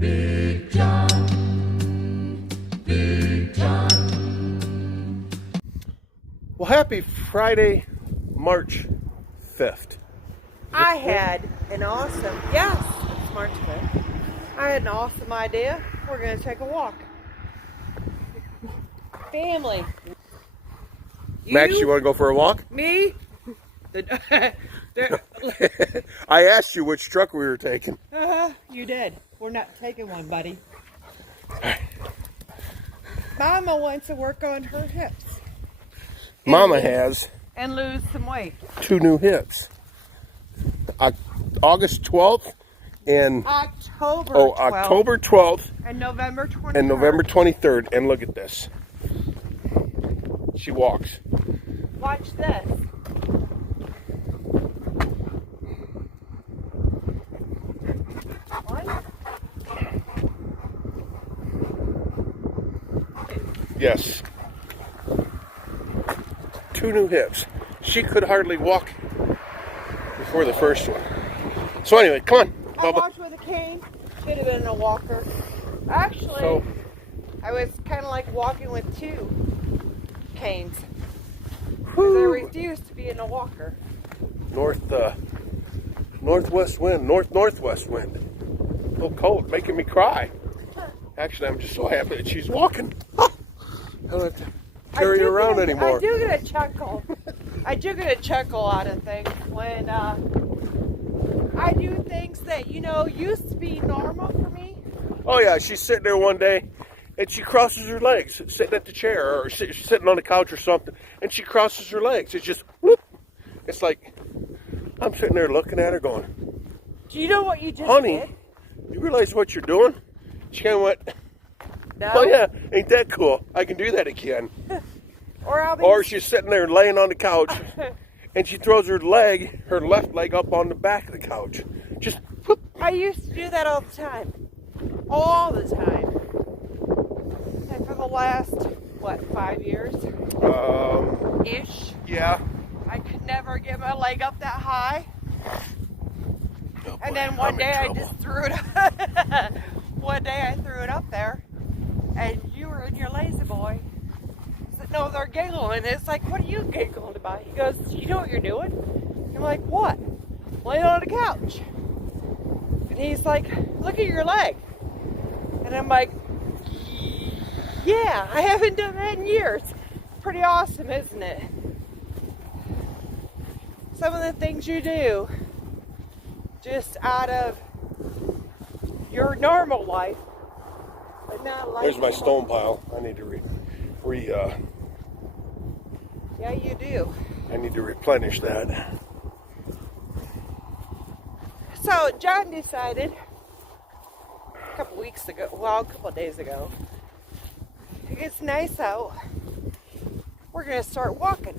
Big John, Big John. Well, happy Friday, March 5th. I had an awesome, yes, it's March 5th. I had an awesome idea. We're going to take a walk. Family. Max, you want to go for a walk? Me? I asked you which truck we were taking. You did. We're not taking one, buddy. Mama wants to work on her hips. Mama has And lose some weight. 2 new hips. August 12th and October 12th. 12th And November 23rd. and November 23rd. And look at this. She walks. Watch this. What? Yes. 2 new hips. She could hardly walk before the first one. So anyway, come on. I Bubba. walked with a cane. Should have been a walker. Actually, I was kind of like walking with 2 canes. Because I refused to be in a walker. Northwest wind, northwest wind. A little cold, making me cry. Actually, I'm just so happy that she's walking. I don't have to carry her around anymore. I do get a chuckle. I do get a chuckle out of things when I do things that, used to be normal for me. Oh yeah, she's sitting there one day, and she crosses her legs, sitting at the chair, or sitting on the couch or something, and she crosses her legs. It's just, whoop. It's like, I'm sitting there looking at her going, Do you know what you just honey, did? you realize what you're doing? She kind of went, No. oh yeah, ain't that cool? I can do that again. Or she's sitting there laying on the couch, and she throws her left leg up on the back of the couch. Just, whoop. I used to do that all the time. All the time. And for the last, 5 years? Ish. Yeah. I could never get my leg up that high. Oh, And boy, then one I'm day in I trouble. just threw it one day I threw it up there. And you were in your lazy boy. I said, no, they're giggling. It's like, what are you giggling about? He goes, you know what you're doing? I'm like, what? Laying on the couch. And he's like, look at your leg. And I'm like, yeah, I haven't done that in years. Pretty awesome, isn't it? Some of the things you do just out of your normal life, but not like. There's my stone pile. I need to Yeah, you do. I need to replenish that. So John decided a couple days ago, it's nice out. We're gonna start walking,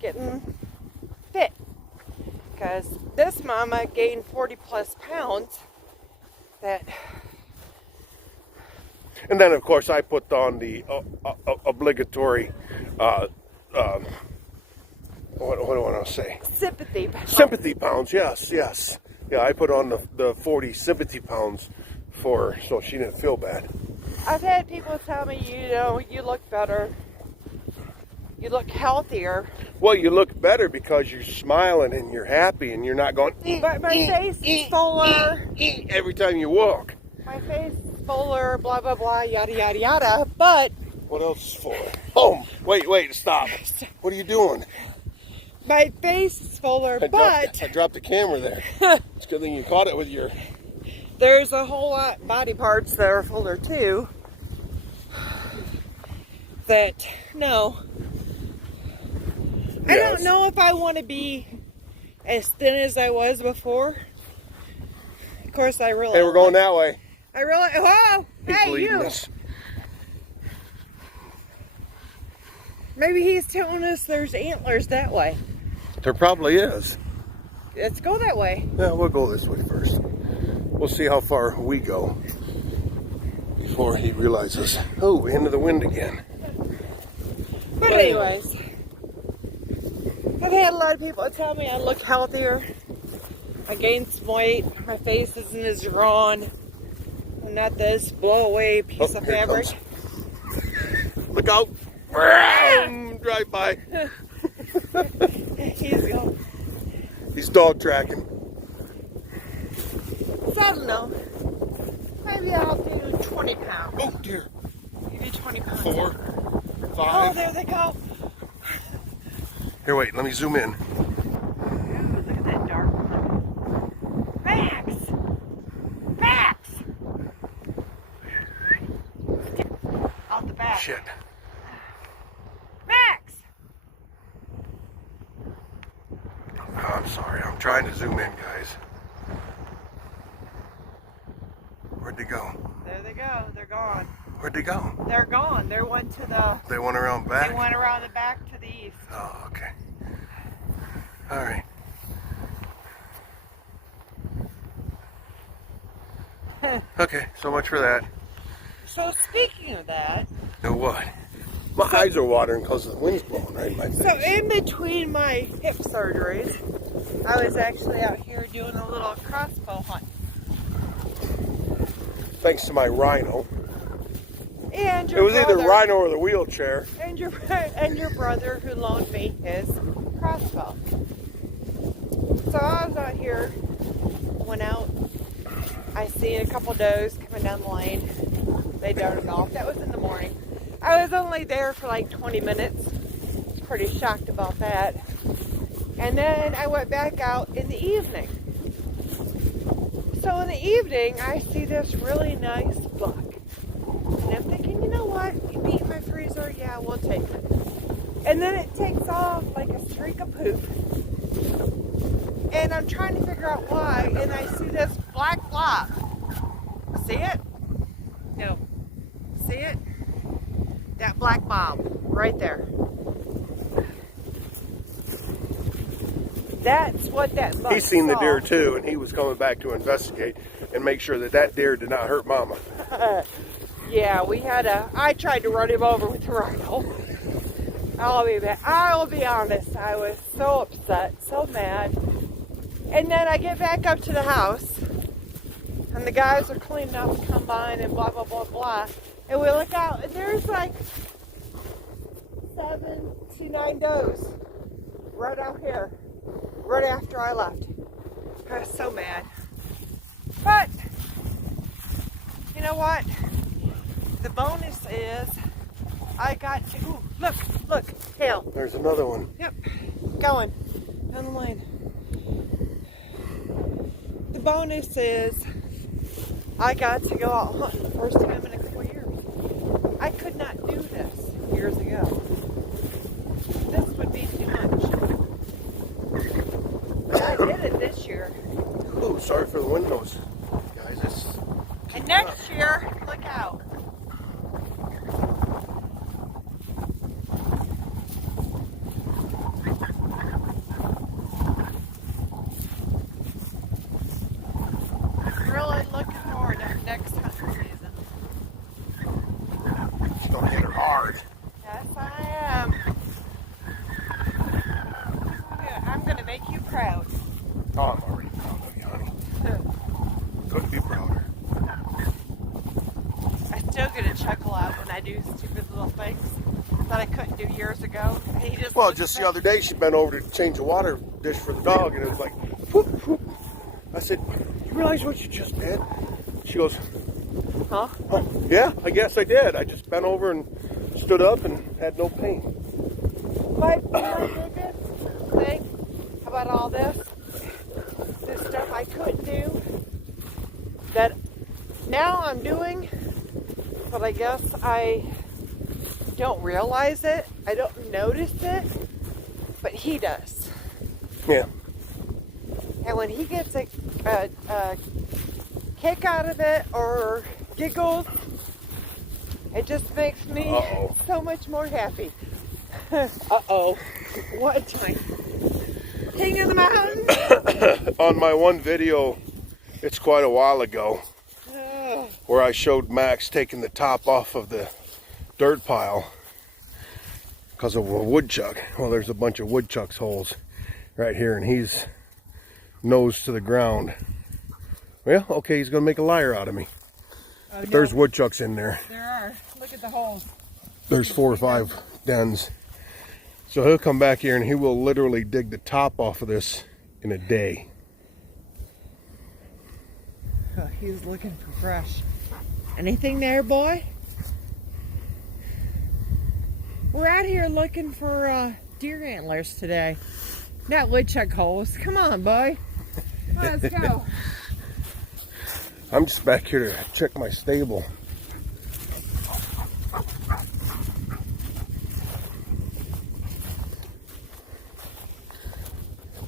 getting fit, because this mama gained 40 plus pounds. And then, of course, I put on the obligatory, what do I want to say? Sympathy pounds. Sympathy pounds, yes. Yeah, I put on the 40 sympathy pounds for her, so she didn't feel bad. I've had people tell me, you look better. You look healthier. Well, you look better because you're smiling and you're happy and you're not going, But my face is fuller. every time you walk. My face is fuller, blah, blah, blah, yada, yada, yada. But What else is full? Oh, wait, stop. What are you doing? my face is fuller, I dropped the camera there. It's a good thing you caught it with your... there's a whole lot of body parts that are fuller too. That, no. I don't know if I want to be as thin as I was before. Of course, I really... Hey, we're going that way. Whoa! He's Hey, leading you! us. Maybe he's telling us there's antlers that way. There probably is. Let's go that way. Yeah, we'll go this way first. We'll see how far we go before he realizes, oh, into the wind again. But anyways, I've had a lot of people tell me I look healthier. I gained some weight. My face isn't as drawn. Not this blow away piece Oh, of here it fabric. comes. Look out! Drive by. He's going. He's dog tracking. So I don't know. Maybe I'll do 20 pounds. Oh dear. Maybe 20 pounds. 4, Oh, 5. there they go. Here, wait. Let me zoom in. Ooh, look at that dark one. Max! Max! Out the back. Shit. Max! Oh, I'm sorry. I'm trying to zoom in, guys. Where'd they go? There they go. They're gone. Where'd they go? They're gone. They went to the. They went around back? They went around the back to the east. Oh, okay. All right. Okay, so much for that. So speaking of that, Now what? My eyes are watering because the wind's blowing right in my face. so in between my hip surgeries, I was actually out here doing a little crossbow hunt. Thanks to my rhino. And It your was either brother, rhino or the wheelchair. and your brother who loaned me his crossbow. So I was out here, went out. I seen a couple does coming down the lane. They darted off. That was in the morning. I was only there for like 20 minutes. Pretty shocked about that. And then I went back out in the evening. So in the evening, I see this really nice buck. And I'm thinking, you know what? You beat my freezer? Yeah, we'll take it. And then it takes off like a streak of poop. And I'm trying to figure out why. And I see this black blob. See it? No. See it? That black blob right there. That's what that buck He's seen the saw. deer too, and he was coming back to investigate and make sure that that deer did not hurt Mama. Yeah, I tried to run him over with the rhino. I'll be honest, I was so upset, so mad. And then I get back up to the house, and the guys are cleaning up the combine and blah, blah, blah, blah. And we look out, and there's like 7 to 9 does right out here, right after I left. I was so mad. But, you know what? The bonus is I got to, ooh, look, tail. There's another one. Yep, going down the lane. The bonus is I got to go out hunting the first time in a couple years. I could not do this years ago. This would be too much. But I did it this year. Ooh, sorry for the windows, guys. It's And next year, look out. Really looking forward to next hunting season. She's gonna hit her hard. Yes, I am. I'm going to make you proud. Oh, I'm already proud of you, honey. Couldn't be prouder. I still get a chuckle out when I do stupid little things that I couldn't do years ago. He just Well, looks just at the other day, she bent over to change the water dish for the dog, and it was like, whoop, whoop. I said, you realize what you just did? She goes, Huh? oh, yeah, I guess I did. I just bent over and stood up and had no pain. But my biggest thing about all this stuff I couldn't do, that now I'm doing, but I guess I don't realize it. I don't notice it, but he does. Yeah. And when he gets a kick out of it or giggles, it just makes me Uh-oh. so much more happy. Uh-oh. What a time. King of the mountain. On my one video, it's quite a while ago, where I showed Max taking the top off of the dirt pile because of a woodchuck. Well, there's a bunch of woodchuck's holes right here, and he's nose to the ground. Well, okay, he's gonna make a liar out of me. Oh, But no, there's woodchucks in there. there are. Look at the holes. There's 4 or 5 dens. So he'll come back here and he will literally dig the top off of this in a day. Oh, he's looking for fresh. Anything there, boy? We're out here looking for deer antlers today. Not woodchuck holes. Come on, boy. Come on, let's go. I'm just back here to check my stable.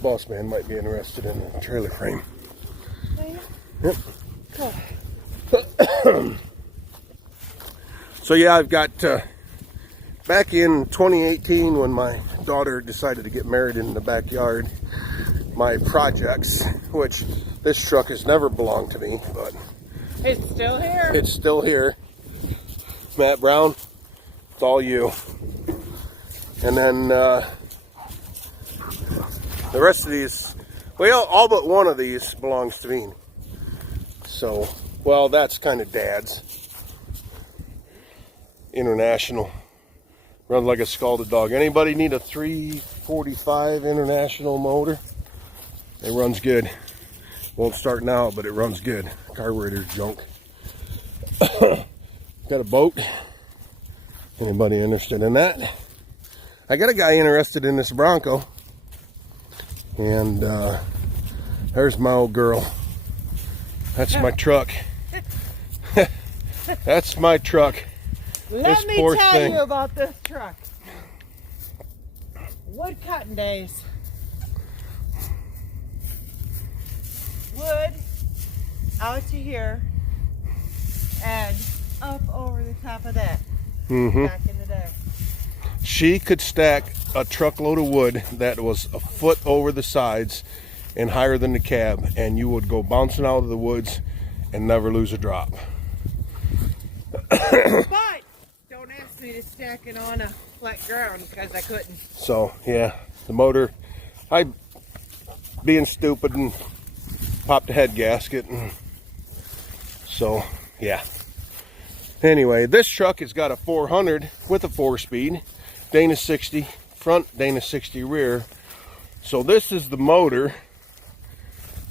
Boss man might be interested in a trailer frame. Yep. Cool. So yeah, I've got back in 2018 when my daughter decided to get married in the backyard, my projects, which this truck has never belonged to me, but It's still here. it's still here. Matt Brown, it's all you. And then the rest of these, well, all but one of these belongs to me. So, well, that's kind of Dad's. International. Runs like a scalded dog. Anybody need a 345 International motor? It runs good. Won't start now, but it runs good. Carburetor's junk. Got a boat. Anybody interested in that? I got a guy interested in this Bronco. And there's my old girl. That's my truck. That's my truck. Let This me poor tell thing. you about this truck. Wood cutting days. Wood out to here and up over the top of that. Back in the day. She could stack a truckload of wood that was a foot over the sides and higher than the cab, and you would go bouncing out of the woods and never lose a drop. But don't ask me to stack it on a flat ground because I couldn't. So yeah, the motor, I being stupid and popped the head gasket, and so yeah. Anyway, this truck has got a 400 with a 4-speed, Dana 60 front, Dana 60 rear. So this is the motor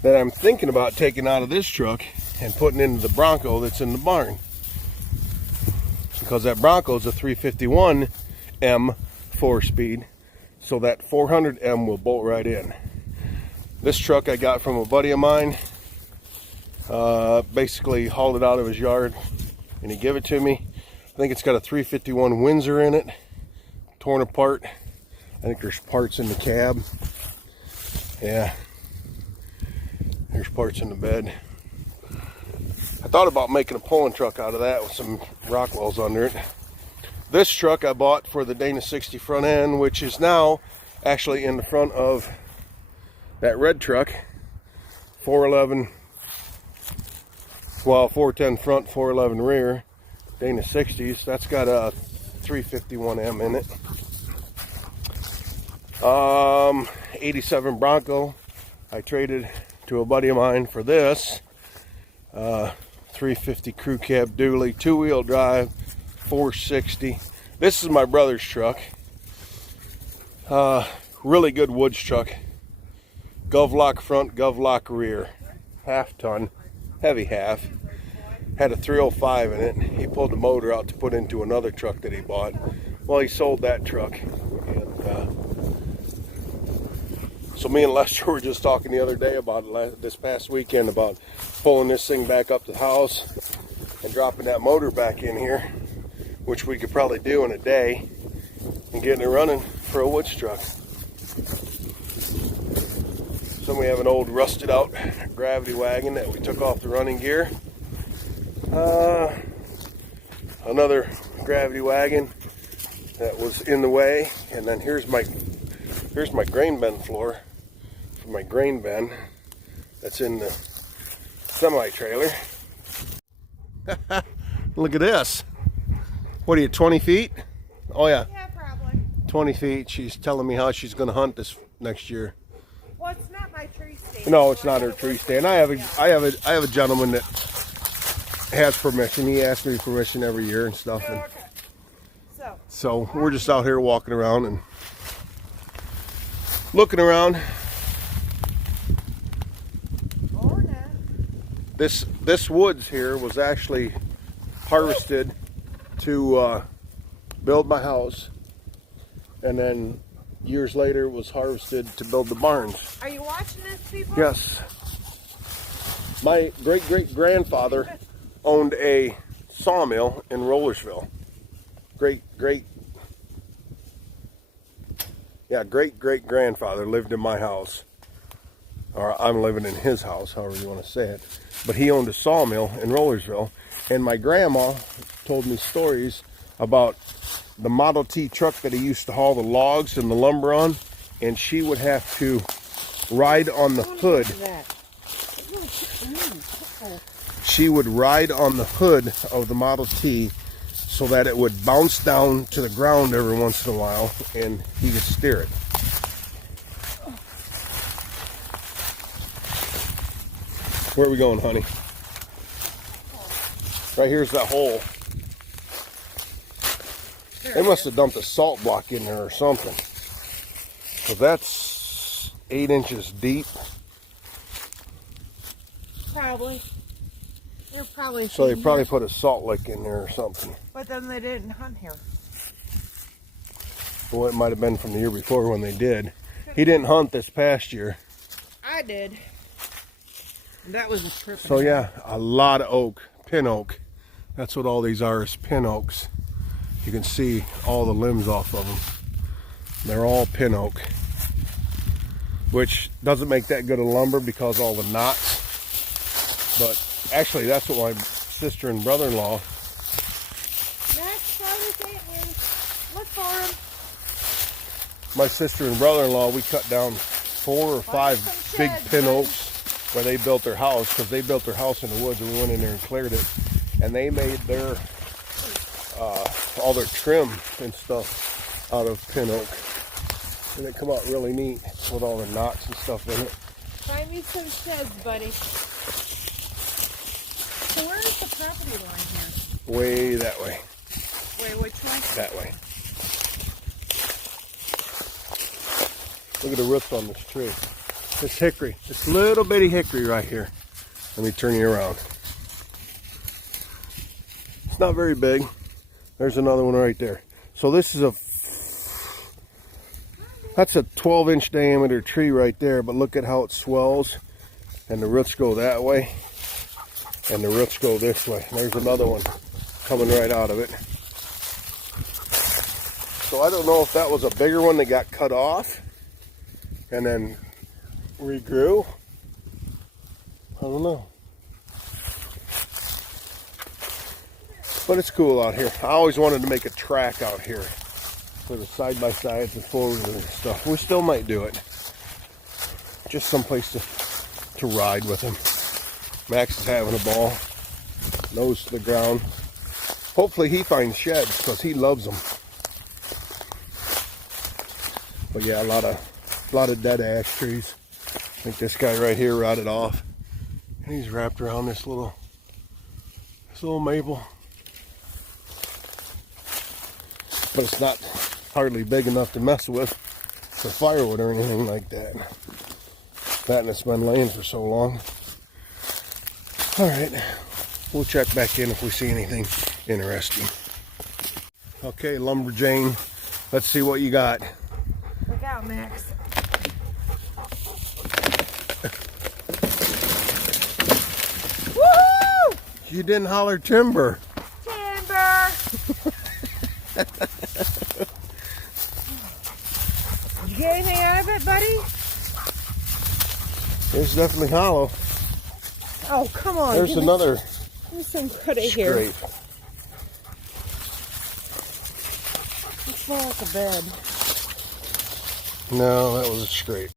that I'm thinking about taking out of this truck and putting into the Bronco that's in the barn. Because that Bronco is a 351M 4-speed, so that 400M will bolt right in. This truck I got from a buddy of mine. Basically hauled it out of his yard and he gave it to me. I think it's got a 351 Windsor in it, torn apart. I think there's parts in the cab. Yeah, there's parts in the bed. I thought about making a pulling truck out of that with some Rockwells under it. This truck I bought for the Dana 60 front end, which is now actually in the front of that red truck. 411, well, 410 front, 411 rear, Dana 60s. That's got a 351M in it. 87 Bronco. I traded to a buddy of mine for this. 350 crew cab dually, 2-wheel drive, 460. This is my brother's truck. Really good woods truck. Govlock front, govlock rear. Half ton, heavy half. Had a 305 in it. He pulled the motor out to put into another truck that he bought. Well, he sold that truck. And, so me and Lester were just talking the other day about it, this past weekend, about pulling this thing back up to the house and dropping that motor back in here, which we could probably do in a day, and getting it running for a woods truck. So we have an old rusted out gravity wagon that we took off the running gear. Another gravity wagon that was in the way, and then here's my grain bin floor for my grain bin that's in the semi-trailer. Look at this. What are you, 20 feet? Oh yeah, Yeah, probably. 20 feet. She's telling me how she's going to hunt this next year. Well, it's not my tree stand. No, it's not her tree stand. I have a gentleman that has permission. He asks me permission every year and stuff. And Okay. so we're just out here walking around and looking around. Or not. This woods here was actually harvested to build my house, and then years later it was harvested to build the barns. Are you watching this, people? Yes. My great-great-grandfather owned a sawmill in Rollersville. Great-great-grandfather lived in my house. Or I'm living in his house, however you want to say it. But he owned a sawmill in Rollersville. And my grandma told me stories about the Model T truck that he used to haul the logs and the lumber on. And she would have to ride on the hood. She would ride on the hood of the Model T so that it would bounce down to the ground every once in a while and he could steer it. Where are we going, honey? Right here's that hole. They must have dumped a salt block in there or something. So that's 8 inches deep. Probably. They're probably. So they probably put a salt lick in there or something. But then they didn't hunt here. Well, it might have been from the year before when they did. He didn't hunt this past year. I did. That was a trip. So yeah, a lot of oak, pin oak. That's what all these are, is pin oaks. You can see all the limbs off of them. They're all pin oak, which doesn't make that good of lumber because all the knots. But actually, that's what my sister and brother-in-law. Max, look for him. My sister and brother-in-law, we cut down 4 or 5 big pin oaks where they built their house, because they built their house in the woods, and we went in there and cleared it, and they made their all their trim and stuff out of pin oak, and it come out really neat with all the knots and stuff in it. Find me some sheds, buddy. So where is the property line here? Way that way. Wait, which way? That way. Look at the roots on this tree. This hickory, this little bitty hickory right here. Let me turn you around. It's not very big. There's another one right there. So this is that's a 12-inch diameter tree right there, but look at how it swells, and the roots go that way, and the roots go this way. There's another one coming right out of it. So I don't know if that was a bigger one that got cut off and then regrew. I don't know. But it's cool out here. I always wanted to make a track out here for the side-by-sides and four-wheelers and stuff. We still might do it. Just someplace to ride with him. Max is having a ball. Nose to the ground. Hopefully he finds sheds because he loves them. But yeah, a lot of dead ash trees. I think this guy right here rotted off, and he's wrapped around this little maple. But it's not hardly big enough to mess with for firewood or anything like that. That, and it's been laying for so long. All right, we'll check back in if we see anything interesting. Okay, Lumberjane, let's see what you got. Look out, Max. Woohoo! You didn't holler timber. Timber! Did you get anything out of it, buddy? It's definitely hollow. Oh, come on. There's another Give me some credit here. scrape. It's more like a bed. No, that was a scrape.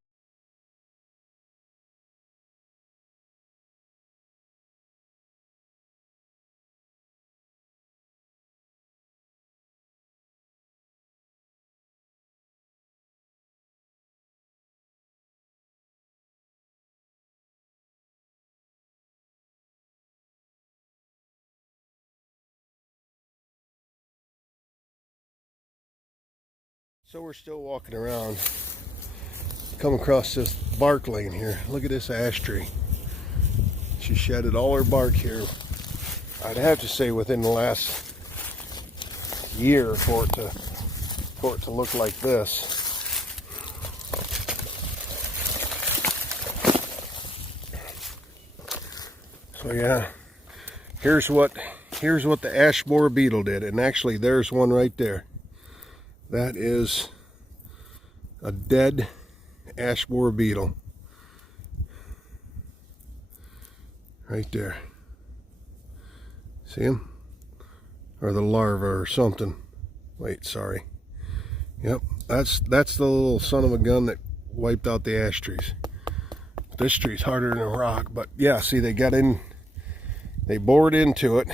So we're still walking around. Come across this bark laying here. Look at this ash tree. She shedded all her bark here. I'd have to say within the last year for it to look like this. So yeah, here's what the ash borer beetle did, and actually there's one right there. That is a dead ash borer beetle. Right there. See him? Or the larva or something. Wait, sorry. Yep, that's the little son of a gun that wiped out the ash trees. This tree's harder than a rock, but yeah, see, they got in, they bored into it,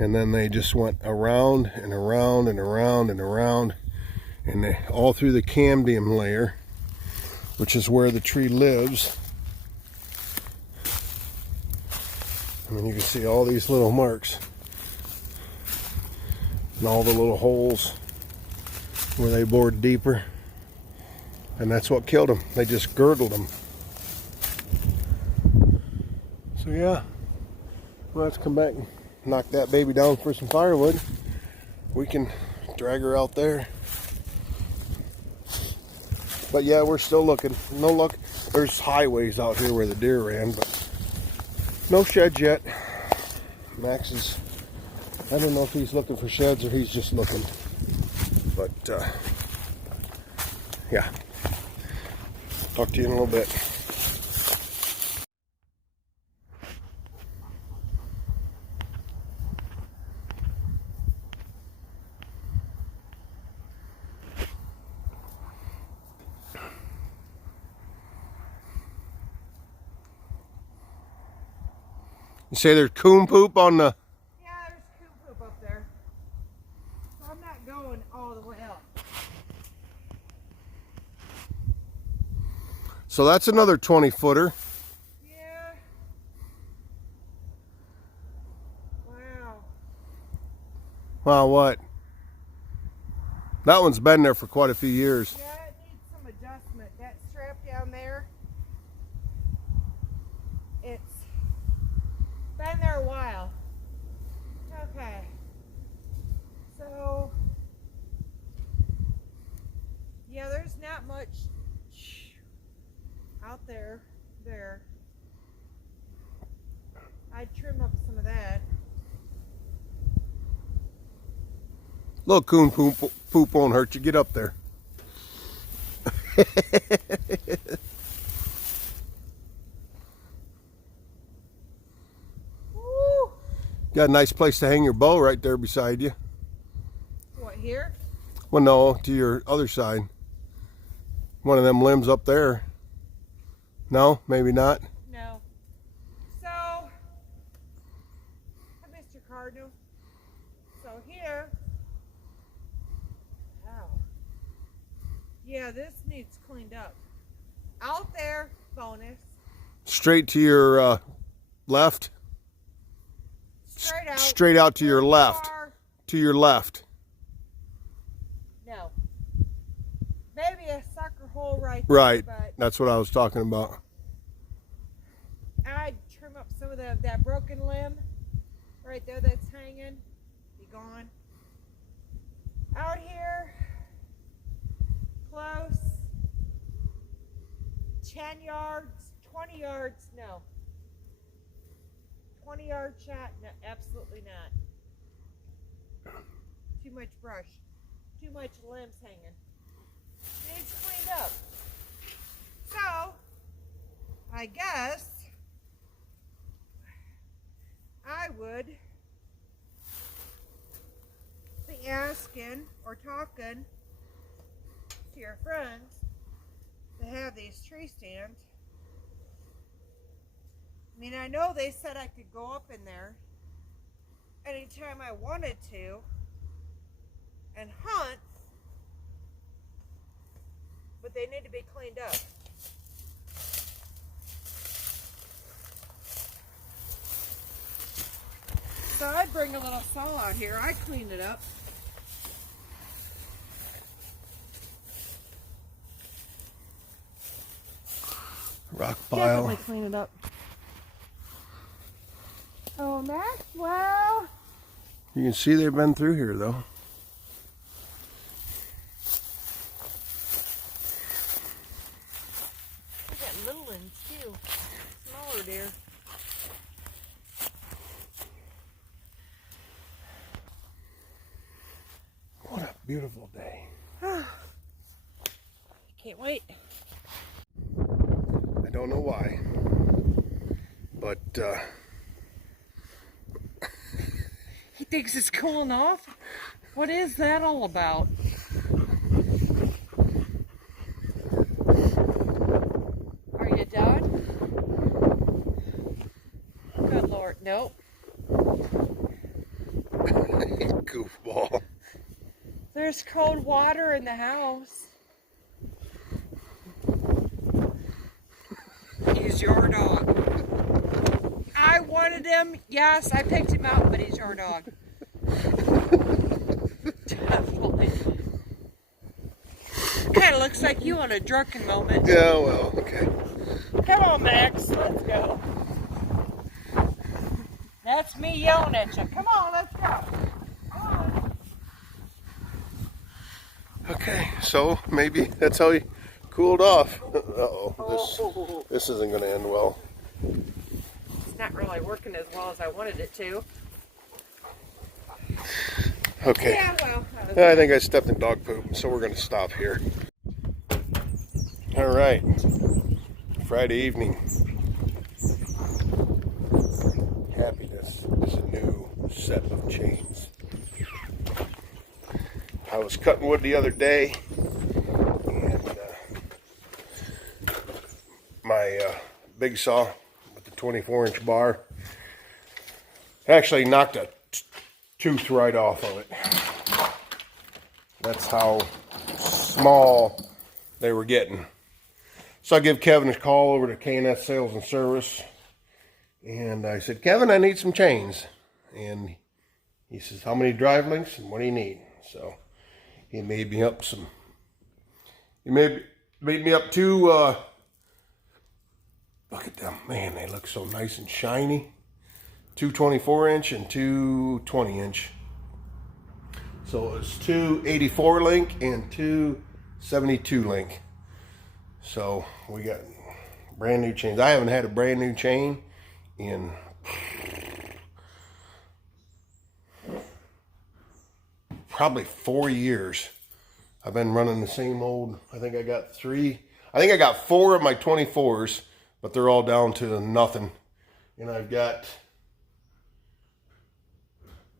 and then they just went around and around and around and around, and they, all through the cambium layer, which is where the tree lives. I mean, you can see all these little marks and all the little holes where they bored deeper, and that's what killed them. They just girdled them. So yeah, we'll have to come back and knock that baby down for some firewood. We can drag her out there. But yeah, we're still looking. No luck. There's highways out here where the deer ran, but no sheds yet. Max is, I don't know if he's looking for sheds or he's just looking. But yeah, talk to you in a little bit. You say there's coon poop on the... Yeah, there's coon poop up there. So I'm not going all the way up. So that's another 20-footer. Yeah. Wow. Wow, what? That one's been there for quite a few years. Yeah, it needs some adjustment. That strap down there, it's been there a while. Okay. So, yeah, there's not much out there. I'd trim up some of that. Little coon poop won't hurt you. Get up there. Woo! Got a nice place to hang your bow right there beside you. What, here? Well, no, to your other side. One of them limbs up there. No, maybe not. No. So, I missed your cardinal. So here. Ow. Yeah, this needs cleaned up. Out there, bonus. Straight to your left. Straight out. Straight out to your left. Far. To your left. No. Maybe a sucker hole right there. Right. But That's what I was talking about. I'd trim up some of that broken limb right there that's hanging. Be gone. Out here, close, 10 yards, 20 yards, no. 20-yard shot, no, absolutely not. Too much brush, too much limbs hanging. Needs cleaned up. So, I guess I would be asking or talking to your friends to have these tree stands. I mean, I know they said I could go up in there anytime I wanted to and hunt, but they need to be cleaned up. So I'd bring a little saw out here. I cleaned it up. rock Definitely pile. clean it up. Oh, Maxwell. You can see they've been through here though. We got little ones too. Smaller deer. What a beautiful day. Can't wait. I don't know why, but He thinks it's cooling off? What is that all about? Are you done? Good Lord, nope. goofball. There's cold water in the house. He's your dog. I wanted him. Yes, I picked him out, but he's your dog. Definitely. Kind of looks like you on a drunken moment. Yeah, well, okay. Come on, Max. Let's go. That's me yelling at you. Come on, let's go. Come on. Okay, so maybe that's how he cooled off. Uh-oh, this isn't going to end well. It's not really working as well as I wanted it to. Okay. Yeah, well. I think I stepped in dog poop, so we're going to stop here. All right. Friday evening. Happiness is a new set of chains. I was cutting wood the other day, and my big saw with the 24-inch bar actually knocked a tooth right off of it. That's how small they were getting. So I give Kevin a call over to K&S Sales and Service, and I said, Kevin, I need some chains. And he says, how many drive links and what do you need? So he made me up some. He made me up two. Look at them, man! They look so nice and shiny. Two 24-inch and two 20-inch. So it's two 84 link and two 72 link. So we got brand new chains. I haven't had a brand new chain in probably 4 years. I've been running the same old. I think I got 4 of my 24s, but they're all down to nothing. And I've got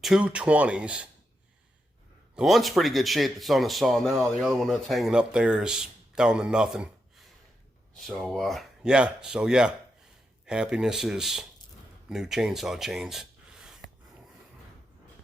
2 20s. The one's pretty good shape that's on the saw now. The other one that's hanging up there is down to nothing. So yeah. Happiness is new chainsaw chains.